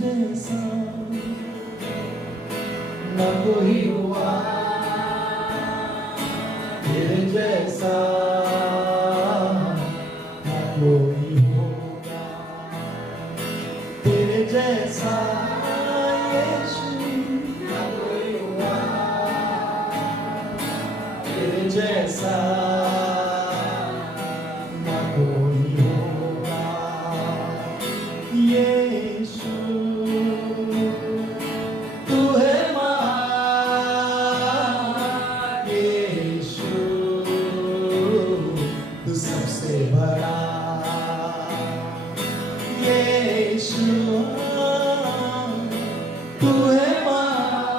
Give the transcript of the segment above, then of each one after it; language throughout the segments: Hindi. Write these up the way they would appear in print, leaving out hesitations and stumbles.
जैसा न कोई हुआ, तेरे जैसा न कोई होगा, तेरे जैसा यीशु न कोई हुआ, तेरे जैसा न कोई होगा। यीशु तू है महान, यीशु तू सबसे बड़ा, यीशु तू है महान,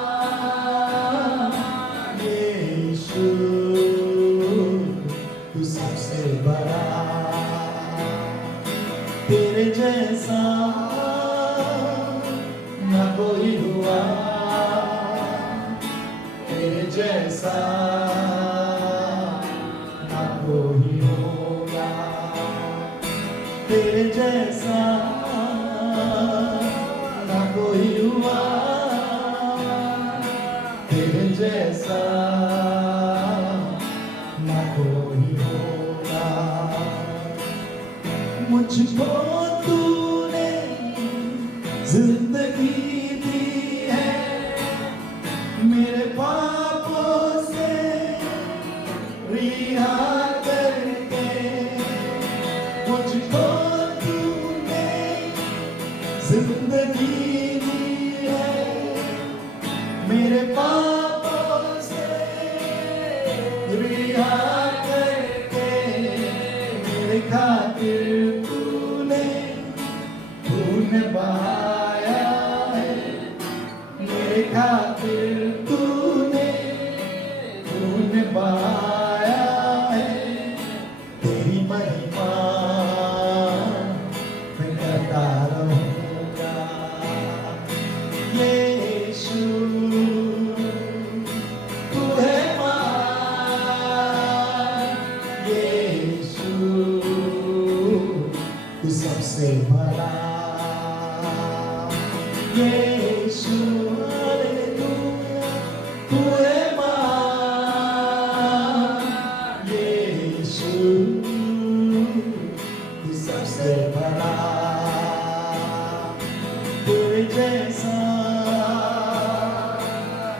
यीशु तू सबसे बड़ा, तेरे जैसा न कोई हुआ, तेरे जैसा न कोई होगा, तेरे जैसा न कोई हुआ, तेरे जैसा न कोई होगा। मुझको तूने जिंदगी दी है, मेरे पापों से रिहा करके, मुझको तूने जिंदगी दी है, मेरे पापों से रिहा करके, मेरे खातिर तूने बहाया है, मेरे खातिर तूने बहाया है, तेरी महिमा मैं करता रहूंगा। यीशु तू है महान, यीशु तू सबसे बड़ा, यीशु हालेलुया तू है महान, यीशु तू सबसे बड़ा, तेरे जैसा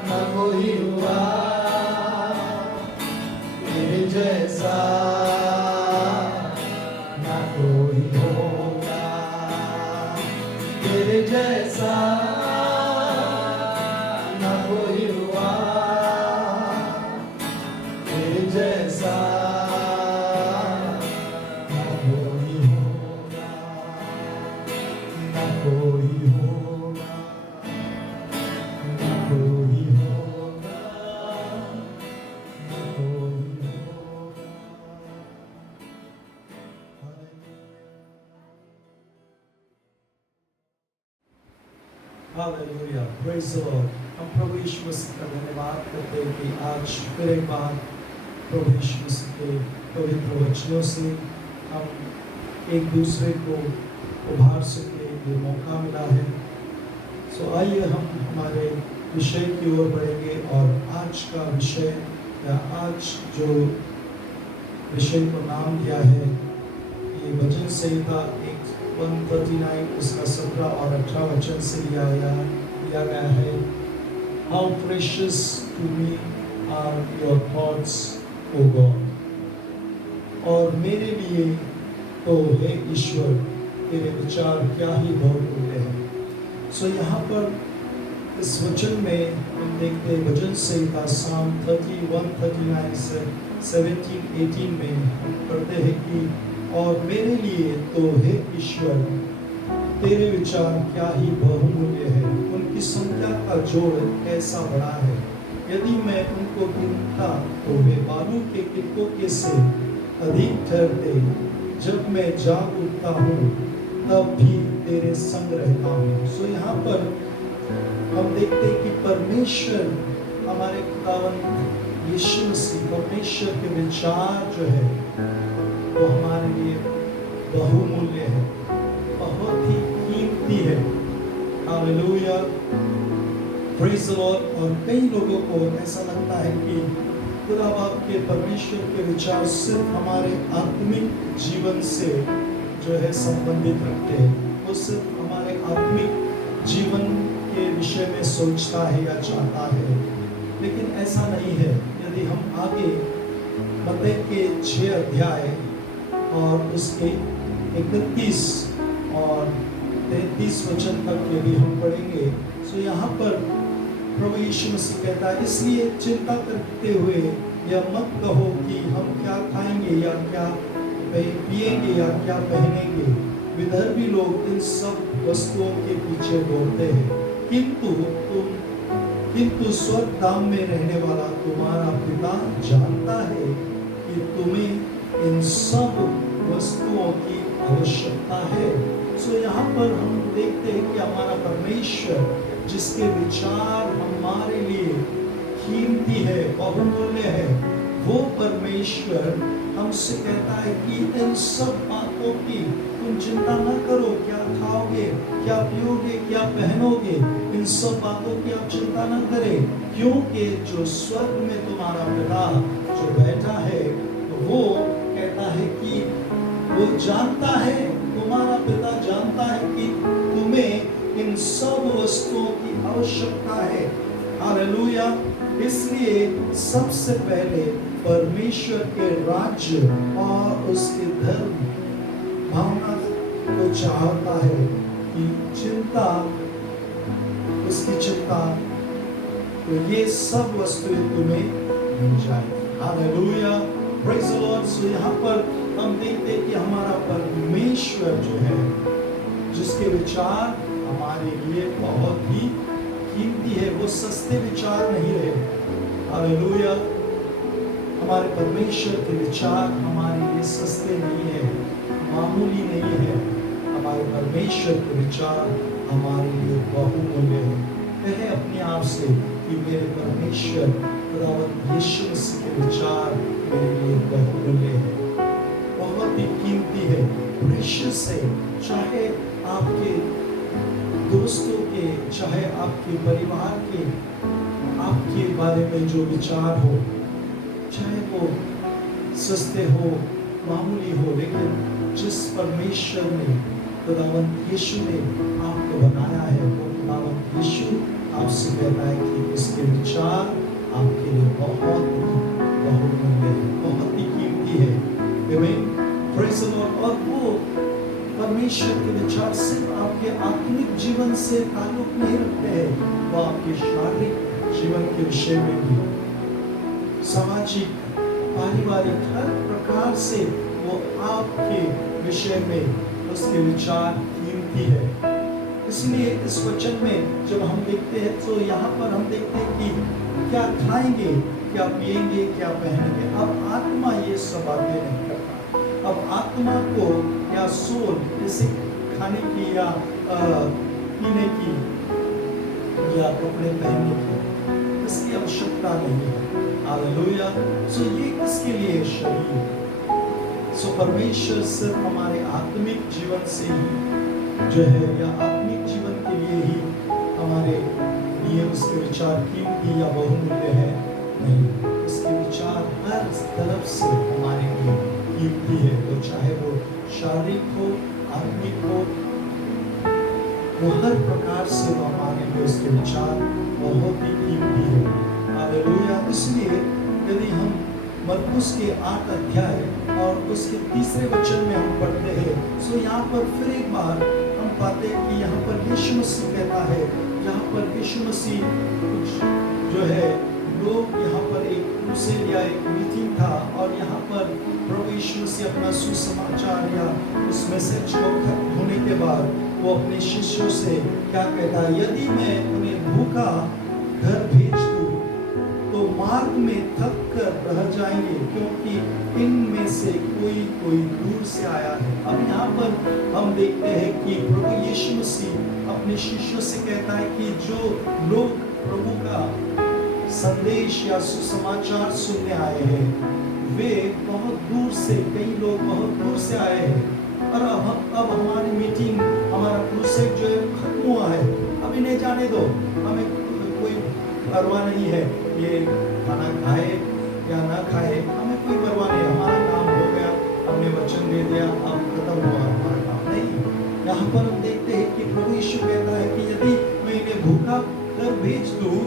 न कोई हुआ, तेरे जैसा न कोई होगा, तेरे जैसा न कोई हुआ, तेरे जैसा न कोई होगा, न कोई होगा, न कोई होगा, न कोई होगा। Hallelujah, praise the Lord. हम प्रभु यीशु मसीह का धन्यवाद करते हैं कि आज फिर एक बार प्रभु यीशु मसीह के पवित्र वचनों से हम एक दूसरे को उभार सके, ये मौका मिला है। सो आइए हम हमारे विषय की ओर बढ़ेंगे, और आज का विषय या आज जो विषय को नाम दिया है, ये भजन संहिता 139 उसका 17 और 18 वचन से लिया गया है। How precious to me are your thoughts, O God। और मेरे लिए तो हे ईश्वर तेरे विचार क्या ही बहुमूल्य है। सो यहाँ पर इस वचन में हम देखते हैं भजन संहिता Psalm 31, 39 से 17, 18 में हम पढ़ते हैं कि और मेरे लिए तो हे ईश्वर तेरे विचार क्या ही बहुमूल्य है, उनकी संख्या का जोड़ कैसा बड़ा है। यदि मैं उनको ढूंढता तो वे बालू के कितकों से अधिक ठहरते। जब मैं जाग उठता हूँ तब भी तेरे संग रहता हूँ। सो यहाँ पर हम देखते हैं कि परमेश्वर हमारे खुदावन यीशु मसीह परमेश्वर के विचार जो है वो हमारे लिए बहुमूल्य है, बहुत ही कीमती है। Hallelujah, praise the Lord. और कई लोगों को ऐसा लगता है कि खुदा बाप के परमेश्वर के विचार सिर्फ हमारे आत्मिक जीवन से जो है संबंधित रखते हैं। वो सिर्फ हमारे आत्मिक जीवन के विषय में सोचता है या चाहता है, लेकिन ऐसा नहीं है। यदि हम आगे मत्ती के 6 अध्याय और उसके 31 और 33 वचन तक यदि हम पढ़ेंगे, तो यहाँ पर प्रभु यीशु मसीह कहता है, इसलिए चिंता करते हुए यह मत कहो कि हम क्या खाएंगे या क्या पिएंगे या क्या पहनेंगे। विधर्मी लोग इन सब वस्तुओं के पीछे दौड़ते हैं, किंतु स्वर्ग धाम में रहने वाला तुम्हारा पिता जानता है कि तुम्हें इन सब वस्तुओं की आवश्यकता है। सो यहाँ पर हम देखते हैं कि हमारा परमेश्वर, जिसके विचार हमारे लिए कीमती है, बहुमूल्य है, वो परमेश्वर हमसे कहता है कि इन सब बातों की तुम चिंता न करो। क्या खाओगे, क्या पियोगे, क्या पहनोगे, इन सब बातों की आप चिंता न करें, क्योंकि जो स्वर्ग में तुम्हारा पिता जो बैठा है, वो कहता है कि वो जानता है, तुम्हारा पिता जानता है कि तुम्हें इन सब वस्तुओं की आवश्यकता है। हालेलुया। इसलिए सबसे पहले परमेश्वर के राज्य और उसके धर्म भावना को चाहता है कि चिंता, उसकी चिंता, तो ये सब वस्तुएं तुम्हें मिल जाए। Hallelujah, praise the Lord. So यहाँ पर हम देखते हैं कि हमारा परमेश्वर जो है, जिसके विचार हमारे लिए बहुत ही कीमती है, वो सस्ते विचार नहीं रहे। हालेलुया, हमारे परमेश्वर के विचार हमारे लिए सस्ते नहीं है, मामूली नहीं है। हमारे परमेश्वर के विचार हमारे लिए बहुमूल्य है। कहे अपने आप से कि मेरे परमेश्वर खुदावंद यीशु मसीह के विचार मेरे लिए बहुमूल्य है, बहुत ही कीमती है, प्रेशियस है। चाहे आपके दोस्तों के, चाहे आपके परिवार के, आपके बारे में जो विचार हो, चाहे वो सस्ते हो, मामूली हो, लेकिन जिस परमेश्वर ने, खुदावंद यीशु ने आपको बनाया है, वो खुदावंद यीशु आपसे कहता है कि उसके विचार आपके लिए बहुत ही बहुमूल्य है, बहुत ही कीमती है। आमीन, प्रेज़ द लॉर्ड। और वो परमेश्वर के विचार सिर्फ आपके आत्मिक जीवन से ताल्लुक नहीं रखते हैं, वो आपके शारीरिक जीवन के विषय में भी, सामाजिक, पारिवारिक, हर प्रकार से वो आपके विषय में उसके विचार कीमती है। इसलिए इस वचन में जब हम देखते हैं, तो यहाँ पर हम देखते हैं कि क्या खाएंगे, क्या पिएंगे, क्या पहनेंगे। अब आत्मा ये सब बातें नहीं करता। अब आत्मा को या सोल, जैसे खाने की या पीने की या कपड़े पहनने की, इसकी आवश्यकता नहीं है। हालेलुया। सो ये किसके लिए शरीर? सो परमेश्वर सिर्फ हमारे आत्मिक जीवन से ही जो है, या आत्मिक जीवन के लिए ही हमारे लिए उसके विचार कीमती या बहुमूल्य है, नहीं। उसके विचार हर तरफ से हमारे लिए कीमती है, तो चाहे वो शारीरिक हो, आत्मिक हो, वो हर प्रकार से वो हमारे लिए उसके विचार बहुत ही कीमती है। हालेलुया। इसलिए यदि हम मरकुस के 8 अध्याय और उसके 3 वचन में हम पढ़ते हैं, सो यहाँ पर फिर एक बार हम पाते हैं कि यहाँ पर यीशु मसीह कहता है, यहाँ पर यीशु मसीह कुछ जो है लोग, यहाँ पर एक क्रूसेड या एक मीटिंग था, और यहाँ पर प्रभु यीशु मसीह अपना सुसमाचार या उस मैसेज को खत्म होने के बाद वो अपने शिष्यों से क्या कहता है, यदि मैं उन्हें भूखा घर भेज दूं तो मार्ग में थक कर रह जाएंगे, क्योंकि इनमें से कोई कोई दूर से आया है। अब यहाँ पर हम देखते हैं कि प्रभु यीशु मसीह अपने शिष्यों से कहता है कि जो लोग प्रभु का संदेश या सुसमाचार सुनने आए हैं, वे बहुत दूर से, कई लोग बहुत दूर से आए हैं, और अब हमारी मीटिंग, हमारा क्रूसेड जो है खत्म हुआ है। अब इन्हें जाने दो, हमें कोई परवाह नहीं है ये खाना खाए या ना खाए, हमें कोई परवाह नहीं, हमारा काम हो गया, हमने वचन दे दिया, अब खत्म हुआ हमारा काम। नहीं, यहाँ पर हम देखते हैं कि प्रभु यीशु कहता है कि यदि मैं इन्हें भूखा कर भेज दूं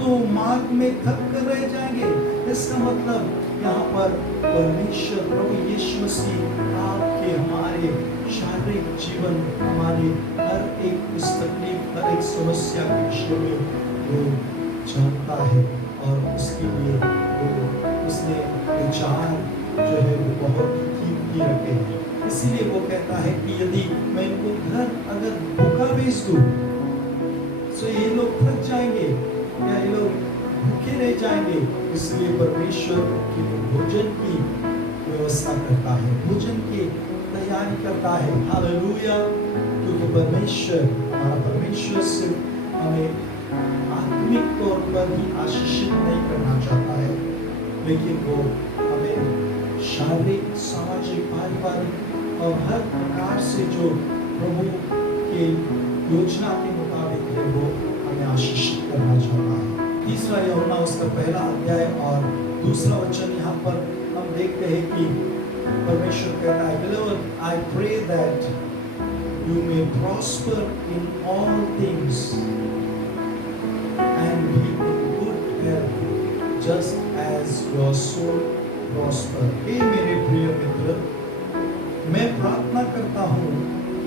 तो मार्ग में थक कर रह जाएंगे। इसका मतलब यहाँ पर परमेश्वर प्रभु यीशु मसीह आपके हमारे शारीरिक जीवन, हमारे हर एक इस तकलीफ, हर एक समस्या के विषय में वो जानता है और उसके लिए वो उसने विचार जो है वो बहुत कीमती रखे हैं। इसीलिए वो कहता है कि यदि मैं इनको घर अगर भूखा भेज दूं तो ये लोग थक जाएंगे या ये लोग भूखे रह जाएंगे। इसलिए परमेश्वर की भोजन की व्यवस्था करता है, भोजन की तैयारी करता है। हालेलुया। क्योंकि परमेश्वर, हमारा परमेश्वर सिर्फ हमें आत्मिक तौर पर ही आशीषित नहीं करना चाहता है, लेकिन वो हमें शारीरिक, सामाजिक, पारिवारिक और हर प्रकार से जो प्रभु के योजना के मुताबिक है वो हमें आशीषित करना चाहता है। तीसरा यूहन्ना उसका पहला अध्याय और दूसरा वचन यहाँ पर हम देखते हैं कि परमेश्वर कहता है, Beloved, I pray that you may prosper in all things and be in good health just as your soul prosper। हे मेरे प्रिय मित्र, मैं प्रार्थना करता हूँ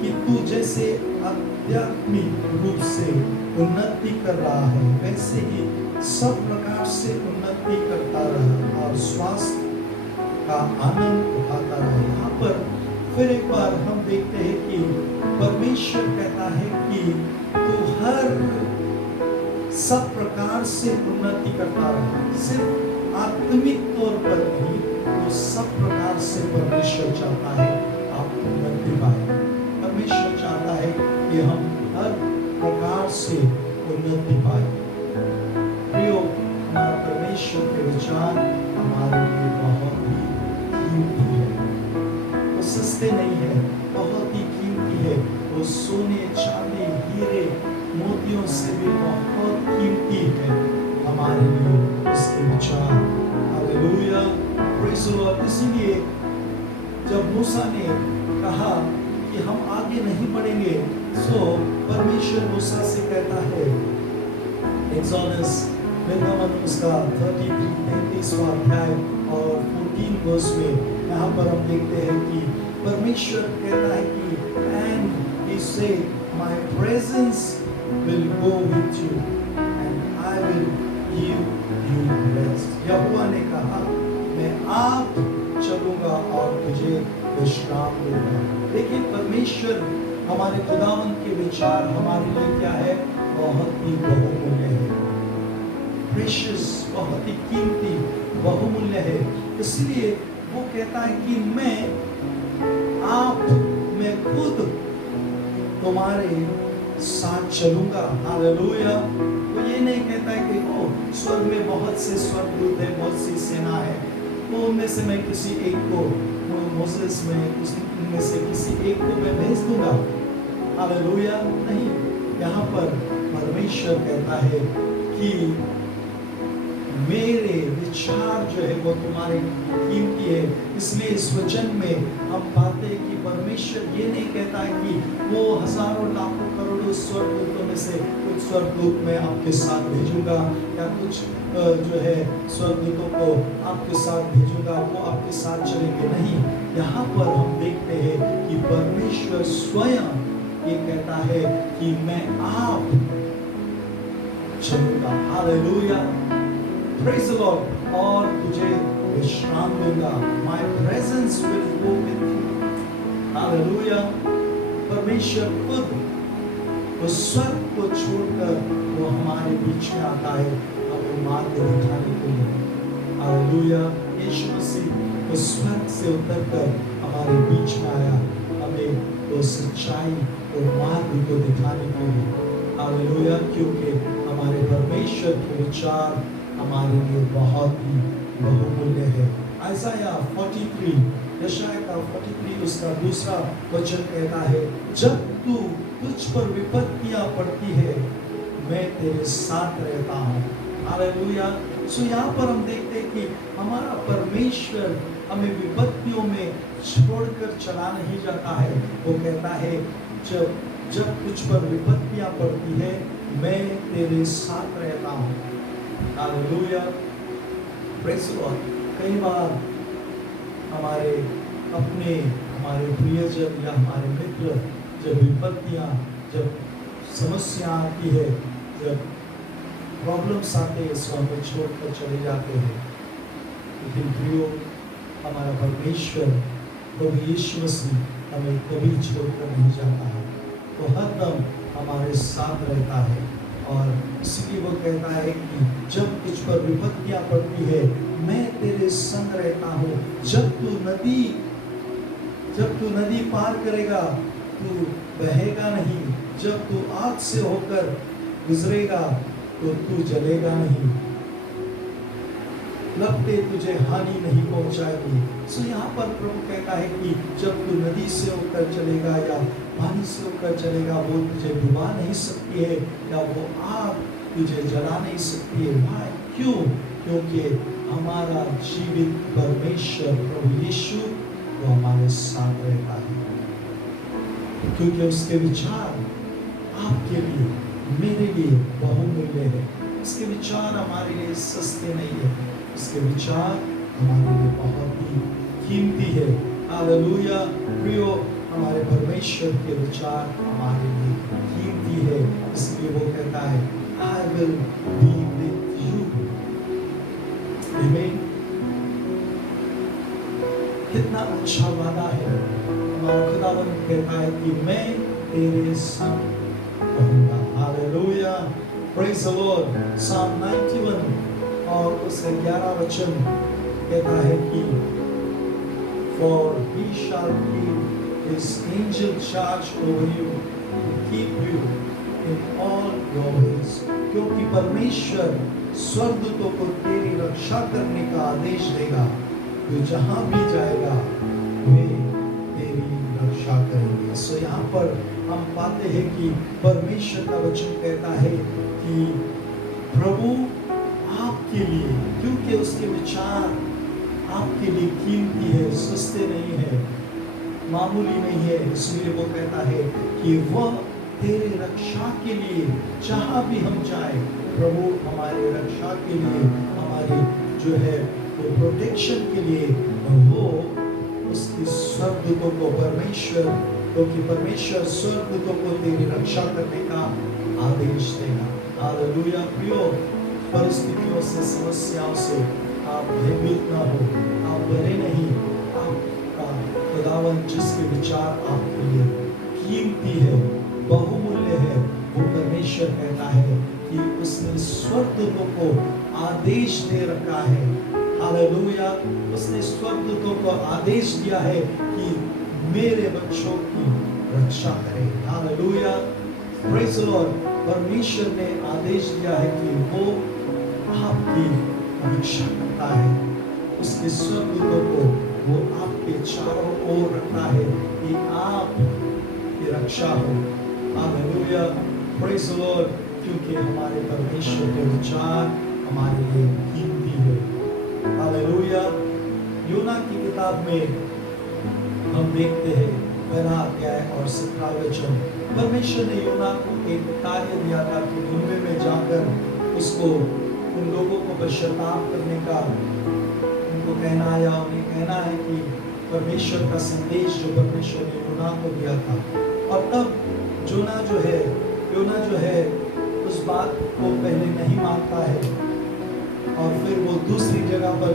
कि तू जैसे आध्यात्मिक रूप से उन्नति कर रहा है वैसे ही सब प्रकार से उन्नति करता रहे और स्वास्थ्य का आनंद उठाता रहे। यहाँ पर फिर एक बार हम देखते हैं कि परमेश्वर कहता है कि तू हर सब प्रकार से उन्नति करता रहे, सिर्फ आत्मिक तौर पर नहीं, तो सब प्रकार से परमेश्वर चाहता है आप उन्नति पाए। परमेश्वर चाहता है कि हम हर प्रकार से उन्नति पाए। प्रियो, हमारा परमेश्वर के विचार हमारे लिए बहुत ही कीमती है, वो सस्ते नहीं है, बहुत ही कीमती है। वो सोने, चांदी, हीरे, मोतियों से भी बहुत कीमती है हमारे लिए उसके विचार। Hallelujah, praise the Lord. इसीलिए जब मूसा ने कहा कि हम आगे नहीं बढ़ेंगे, तो परमेश्वर मूसा से कहता है, एक्सोडस निर्गमन उसका 33वां अध्याय और 14 वर्ष में यहाँ पर हम देखते हैं कि परमेश्वर कहता है कि and he said, my presence will go with you and I will give you rest। यहोवा ने कहा, मैं आप चलूंगा और तुझे विश्राम दूंगा। लेकिन परमेश्वर, हमारे खुदावंद के विचार हमारे लिए क्या है? बहुत ही बहुमूल्य है, प्रेशियस, बहुत ही कीमती, बहुमूल्य है। इसलिए वो कहता है कि मैं खुद तुम्हारे साथ चलूंगा। हालेलुया। वो ये नहीं कहता है कि ओ स्वर्ग में बहुत से स्वर्गदूत है, बहुत सी सेना है, तो उनमें से मैं किसी एक को, मोसेस में उनमें से किसी एक को मैं भेज दूंगा। हालेलुया। नहीं, यहाँ पर परमेश्वर कहता है कि मेरे विचार जो है वो तुम्हारे कीमती है। इसलिए इस वचन में हम पाते हैं कि परमेश्वर ये नहीं कहता है कि वो हजारों लाखों करोड़ों स्वर्गदूतों में से कुछ स्वर्गदूत मैं आपके साथ भेजूंगा या कुछ जो है स्वर्गदूतों को आपके साथ भेजूंगा, वो आपके साथ चलेंगे। नहीं, यहाँ पर हम देखते हैं कि परमेश्वर स्वयं ये कहता है कि मैं आप चलूंगा। Hallelujah, praise the Lord. और तुझे विश्राम दूंगा। My presence will go with you। Hallelujah. परमेश्वर खुद उस स्वर्ग को छोड़कर वो हमारे बीच में आता है हमें मार्ग दिखाने के लिए। हालेलुया। यीशु मसीह उस स्वर्ग से उतरकर हमारे बीच में आया हमें वो सच्चाई और मार्ग को दिखाने के लिए। हालेलुया। क्योंकि हमारे परमेश्वर के विचार हमारे लिए बहुत ही बहुमूल्य है। यशायाह 43 उसका दूसरा वचन कहता है, जब तू तुझ पर विपत्तियां पड़ती है, मैं तेरे साथ रहता हूँ। हालेलुया। सो यहाँ पर हम देखते हैं कि हमारा परमेश्वर हमें विपत्तियों में छोड़कर चला नहीं जाता है। वो कहता है जब जब तुझ पर विपत्तियां पड़ती है, मैं तेरे साथ रहता हूँ। हालेलुया। Praise the Lord. कई बार हमारे अपने, हमारे प्रियजन या हमारे मित्र जब विपत्तियां, जब समस्या आती है, जब प्रॉब्लम्स आते हैं, सो हमें छोड़कर चले जाते हैं। लेकिन प्रियो, हमारा परमेश्वर प्रभु यीशु मसीह हमें कभी छोड़कर नहीं जाता है। वो हरदम हमारे साथ रहता है और इसलिए वो कहता है कि जब तुझ पर विपत्तियां पड़ती है, मैं तेरे संग रहता हूँ। जब तू नदी पार करेगा, तू बहेगा नहीं। जब तू आग से होकर गुजरेगा, तो तू जलेगा नहीं। लपटे तुझे हानि नहीं पहुंचाएगी। सो यहाँ पर प्रभु कहता है कि जब तू नदी से होकर चलेगा या पानी से होकर चलेगा, वो तुझे डुबा नहीं सकती है या वो आग तुझे जला नहीं सकती है। भाई क्यों? क्योंकि हमारा जीवित परमेश्वर प्रभु यीशु वो हमारे साथ रहता है। क्योंकि उसके विचार आपके लिए, मेरे लिए बहुमूल्य है। उसके विचार हमारे लिए सस्ते नहीं है। उसके विचार हमारे लिए बहुत ही कीमती है। हालेलुया। प्रियो, हमारे परमेश्वर के विचार हमारे लिए कीमती है। इसलिए वो कहता है I will be with you। आमीन। कितना अच्छा वादा है। हमारा खुदावंद कहता है कि मैं तेरे संग रहूंगा। Hallelujah. Praise the Lord. Psalm 91 और उसका 11 वचन कहता है कि For he shall give his angel charge over you to keep you in all your ways। क्योंकि परमेश्वर स्वर्गदूतों को तेरी रक्षा करने का आदेश देगा, तो जहां भी जाएगा वे तेरी रक्षा करेंगे। सो यहाँ पर हम पाते हैं कि परमेश्वर का वचन कहता है कि प्रभु आपके लिए, क्योंकि उसके विचार आपके लिए कीमती है, सस्ते नहीं है, मामूली नहीं है, इसलिए वो कहता है कि वह तेरे रक्षा के लिए जहाँ भी हम जाए, प्रभु हमारे रक्षा के लिए, हमारी जो है वो प्रोटेक्शन के लिए वो उसके स्वर्गदूतों को परमेश्वर, क्योंकि परमेश्वर स्वर्गदूतों को तेरी रक्षा करने का आदेश देगा। हालेलुया। प्रियो, परिस्थितियों से, समस्याओं से आप भयभीत ना हो, आप डरे नहीं। आपका खुदावंद जिसके विचार आपके लिए कीमती है, बहुमूल्य है, वो परमेश्वर कहता है कि उसने स्वर्गदूतों को आदेश दे रखा है। हालेलुया। उसने स्वर्गदूतों को आदेश दिया है कि मेरे बच्चों की रक्षा करें। हालेलुया। Praise the Lord. परमेश्वर ने आदेश दिया है कि वो आपकी रक्षा करता है। उसके स्वर्गदूतों को वो आपके चारों ओर रखता है कि आप की रक्षा हो। हालेलुया। Praise the Lord. क्योंकि हमारे परमेश्वर के विचार हमारे लिए कीमती है। हालेलुया। योना की किताब में हम देखते हैं 1 अध्याय और 17 वचन, परमेश्वर ने योना को एक कार्य दिया था कि निनवे में जाकर उसको, उन लोगों को पश्चाताप करने का उनको कहना, या उन्हें कहना है कि परमेश्वर का संदेश जो परमेश्वर ने योना को दिया था। और तब योना जो है उस बात को पहले नहीं मानता है और फिर वो दूसरी जगह पर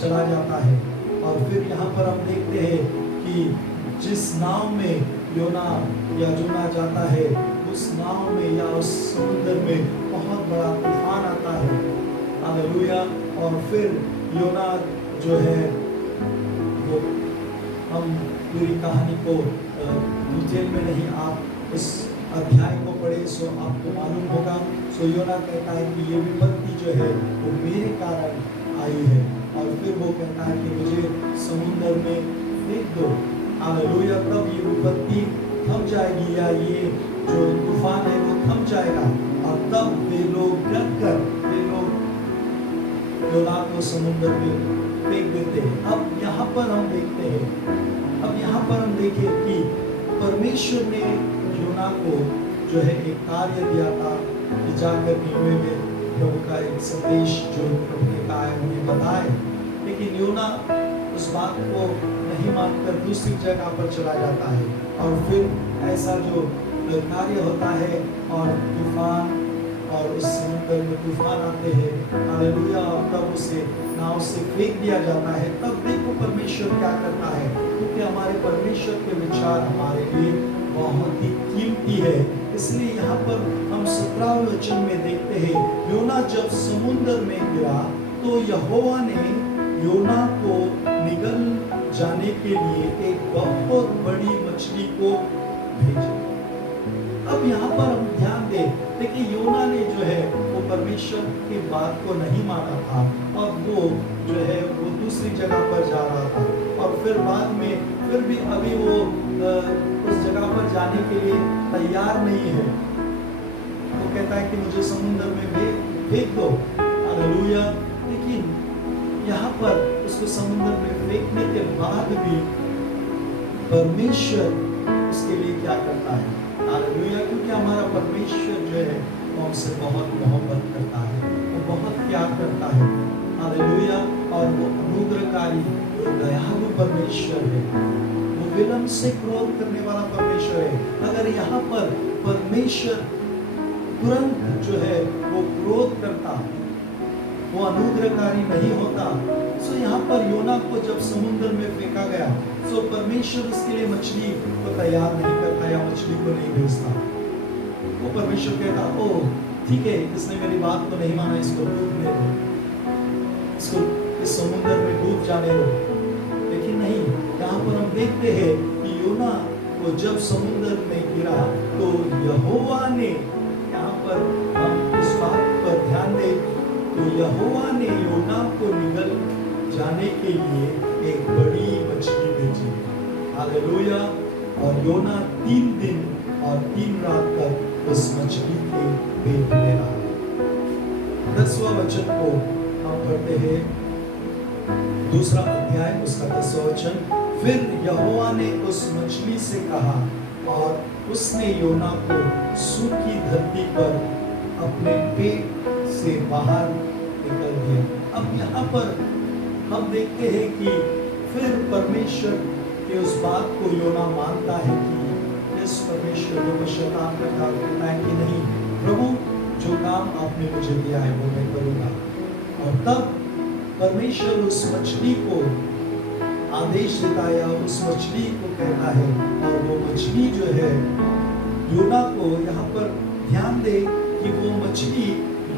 चला जाता है। और फिर यहाँ पर हम देखते हैं कि जिस नाव में योना जाता है, उस नाव में या उस समुद्र में बहुत बड़ा तूफान आता है। हालेलुया। और फिर योना जो है वो, हम पूरी कहानी को डिटेल में नहीं, आप इस अध्याय को पढ़े सो आपको मालूम होगा। सो योना कहता है कि ये विपत्ति जो है वो मेरे कारण आई है, और फिर वो कहता है कि मुझे समुद्र में फेंक दो। हालेलुया। तब ये विपत्ति थम जाएगी या ये जो तूफान है वो थम जाएगा। और तब वे लोग डर कर वे लोग योना को समुद्र में फेंक देते हैं। अब यहाँ पर हम देखते हैं, अब यहाँ पर हम देखें कि परमेश्वर ने योना को जो है एक कार्य दिया था कि जाकर निनवे में प्रभु का एक संदेश जो प्रभु ने कहा है उन्हें बताए, लेकिन योना उस बात को नहीं मानकर दूसरी जगह पर चला जाता है। और फिर ऐसा जो कार्य होता है और तूफान और उस समुद्र में तूफान आते हैं, हालेलुया, और तब उसे नाव से फेंक दिया जाता है। तब देखो परमेश्वर क्या करता है, क्योंकि हमारे परमेश्वर के विचार हमारे लिए बहुत ही कीमती है। इसलिए यहाँ पर हम 17वें वचन में देखते हैं, योना जब समुद्र में गिरा तो यहोवा ने योना को निगल जाने के लिए एक बहुत बड़ी मछली को भेजा। अब यहाँ पर हम ध्यान दें, देखिए योना ने जो है वो परमेश्वर की बात को नहीं माना था और वो जो है वो दूसरी जगह पर जा रहा था। और फिर बाद में फिर भी अभी वो उस जगह पर जाने के लिए तैयार नहीं है। वो कहता है कि मुझे समुद्र में फेंक दो, हालेलुया। लेकिन यहाँ पर उसको समुद्र में फेंकने के बाद भी परमेश्वर उसके लिए क्या करता है, हालेलुया, क्योंकि हमारा परमेश्वर जो है वो हमसे बहुत मोहब्बत करता है, वो बहुत प्यार करता है, हालेलुया। और वो अनुग्रहकारी, वो दयालु परमेश्वर है, वो विलंब से क्रोध करने वाला परमेश्वर है। अगर यहाँ पर परमेश्वर तुरंत जो है वो क्रोध करता, वो अनुग्रहकारी नहीं होता, सो यहाँ पर योना को जब समुद्र में फेंका गया, सो परमेश्वर उसके लिए मछली को तैयार नहीं करता या मछली को नहीं भेजता। वो परमेश्वर कहता, ओ ठीक है, इसने मेरी बात को नहीं माना, इसको डूबने दो, इसको इस समुद्र में डूब जाने दो। लेकिन नहीं, यहाँ पर हम देखते हैं कि योना को जब समुद्र में गिरा तो यहोवा ने, यहाँ पर हम इस बात पर ध्यान दें, तो यहोवा ने योना को निगल जाने के लिए एक बड़ी मछली भेजी, हालेलुया। और योना 3 दिन और 3 रात तक उस मछली के पेट में रहा। 10वां वचन को हम पढ़ते हैं, 2 अध्याय उसका 10वां वचन। फिर यहोवा ने उस मछली से कहा और उसने योना को सूखी धरती पर अपने पेट से बाहर निकल दिया। अब यहाँ पर हम देखते हैं कि फिर परमेश्वर के उस बात को योना मानता है कि इस परमेश्वर को शैतान करता है कि नहीं, प्रभु जो काम आपने मुझे दिया है वो मैं करूँगा। और तब परमेश्वर उस मछली को आदेश देता है, उस मछली को कहता है, और वो मछली जो है योना को, यहाँ पर ध्यान दे कि वो मछली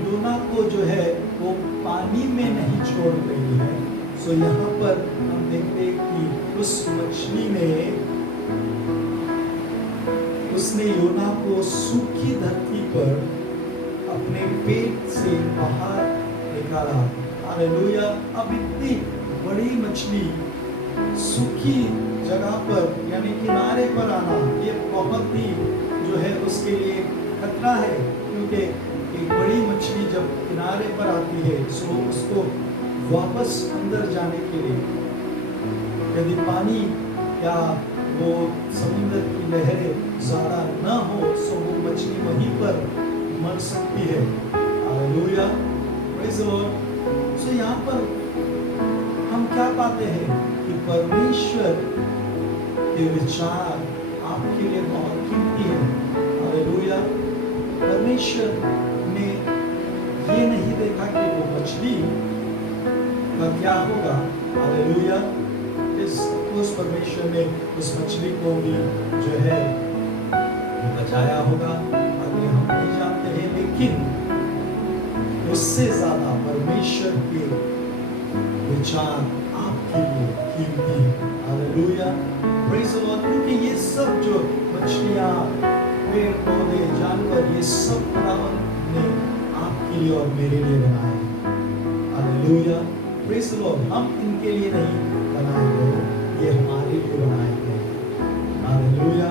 योना को जो है वो पानी में नहीं छोड़ रही है। सो यहाँ पर हम देखते कि उस मछली ने, उसने योना को सूखी धरती पर अपने पेट से बाहर निकाला, हालेलुया। अब इतनी बड़ी मछली सूखी जगह पर यानी किनारे पर आना, ये बहुत ही जो है उसके लिए खतरा है, क्योंकि एक बड़ी मछली जब किनारे पर आती है सो उसको वापस अंदर जाने के लिए, यदि पानी या वो समुद्र की लहरें ज़्यादा न हो सो वो मछली वहीं पर मर सकती है, hallelujah, praise the Lord. So यहाँ पर हम क्या पाते हैं कि परमेश्वर के विचार आपके लिए बहुत कीमती है, हालेलुया। परमेश्वर ने ये नहीं देखा कि वो मछली का क्या होगा, हालेलुया। उस परमेश्वर ने उस मछली को भी जो है बचाया होगा, अभी हम नहीं जानते हैं, लेकिन उससे ज्यादा परमेश्वर के विचार आपके लिए कीमती है, हालेलुया, प्रेज़ द लॉर्ड। क्योंकि ये सब जो मछलियां, पेड़ पौधे, जानवर, ये सब खुदावंद ने आपके लिए और मेरे लिए बनाए, हालेलुया, प्रेज़ द लॉर्ड। हम इनके लिए नहीं बनाए गए, ये हमारे लिए बनाए गए, हालेलुया।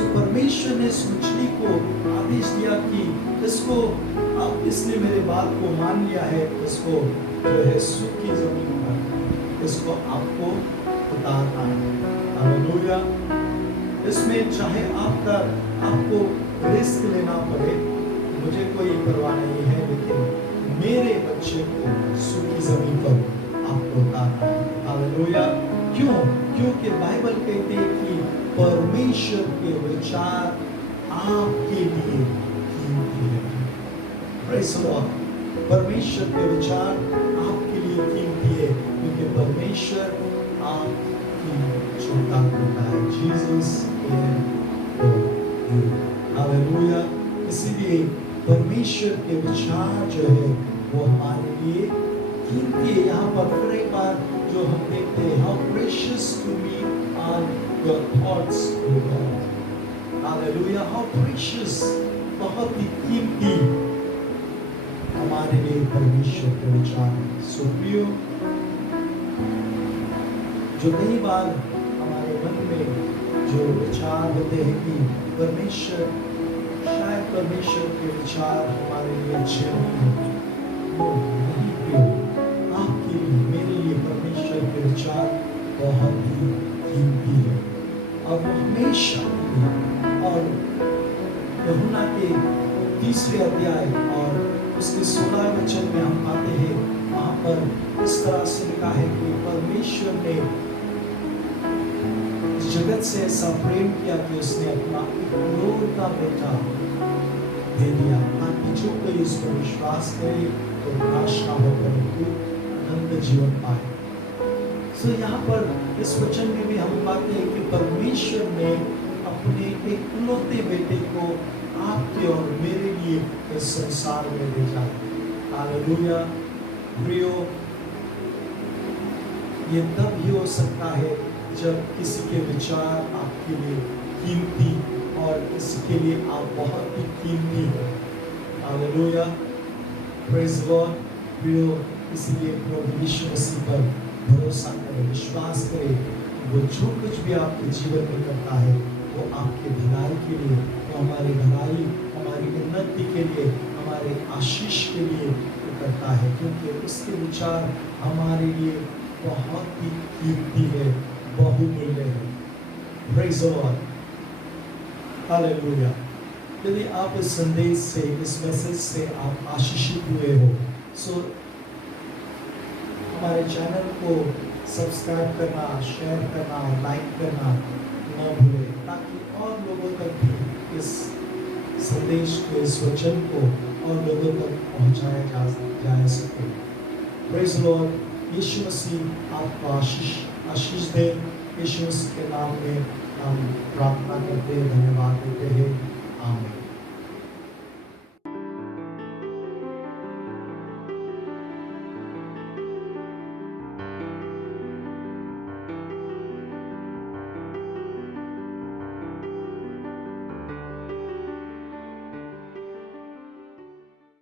सो परमेश्वर ने इस मछली को आदेश दिया कि इसको, अब इसने मेरे बात को मान लिया है, इसको जो है सूखी जमीन पर इसको आपको उतारना है। हालेलुया। इसमें चाहे आपको रिस्क लेना पड़े, मुझे कोई परवाह नहीं है, लेकिन मेरे बच्चे को सूखी जमीन पर आपको उतारना है। हालेलुया। क्यों? क्योंकि बाइबल कहते हैं कि परमेश्वर के विचार आपके लिए कीमती है। Praise the Lord. परमेश्वर के विचार आपके लिए कीमती है, क्योंकि परमेश्वर आपकी चिंता करता है। Jesus care for you. Hallelujah. इसीलिए परमेश्वर के विचार जो है वो हमारे लिए कीमती है। यहाँ पर फिर एक बार जो हम देखते हैं, how precious to me are your thoughts O God. Hallelujah. How precious, बहुत ही कीमती हमारे लिए परमेश्वर के विचार है। सो प्रियो, जो कई बार हमारे मन में जो विचार होते हैं कि परमेश्वर, शायद परमेश्वर के विचार हमारे लिए अच्छे नहीं होते, वो नहीं प्रियो, आपके लिए, मेरे लिए परमेश्वर के विचार बहुत ही कीमती है और वो हमेशा के लिए। और यूहन्ना के 3 अध्याय और उसके 16 वचन में हम पाते हैं, वहाँ पर इस तरह से लिखा है कि परमेश्वर ने इस जगत से ऐसा प्रेम किया कि उसने अपना इकलौता बेटा दे दिया, ताकि जो कोई उस पर विश्वास करे तो नाश ना हो परंतु अनंत जीवन पाए। सो यहाँ पर इस वचन में भी हम पाते हैं कि परमेश्वर ने अपने इकलौते बेटे को आपके और मेरे लिए इस संसार में भेजा। हालेलुया। प्रियो, ये तब ही हो सकता है जब किसी के विचार आपके लिए कीमती और इसके लिए आप बहुत ही कीमती हो। हालेलुया। Praise God. प्रियो, इसलिए प्रभु यीशु मसीह पर भरोसा करें, विश्वास करें। वो जो कुछ भी आपके जीवन में करता है वो आपके भलाई के लिए, वो हमारी भलाई, हमारी उन्नति के लिए, हमारे आशीष के लिए करता है, क्योंकि उसके विचार हमारे लिए बहुत ही कीमती है, बहुमूल्य है। Praise the Lord. हालेलुया। यदि आप इस संदेश से, इस मैसेज से आप आशीषित हुए हो, सो हमारे चैनल को सब्सक्राइब करना, शेयर करना और लाइक करना न भूलें, ताकि और लोगों तक भी इस संदेश को, इस वचन को और लोगों तक पहुंचाया जा सके। Praise the Lord. Yeshu Masih आपको आशीष दे। यीशु मसीह के नाम में हम प्रार्थना करते हैं, धन्यवाद देते हैं। आमीन।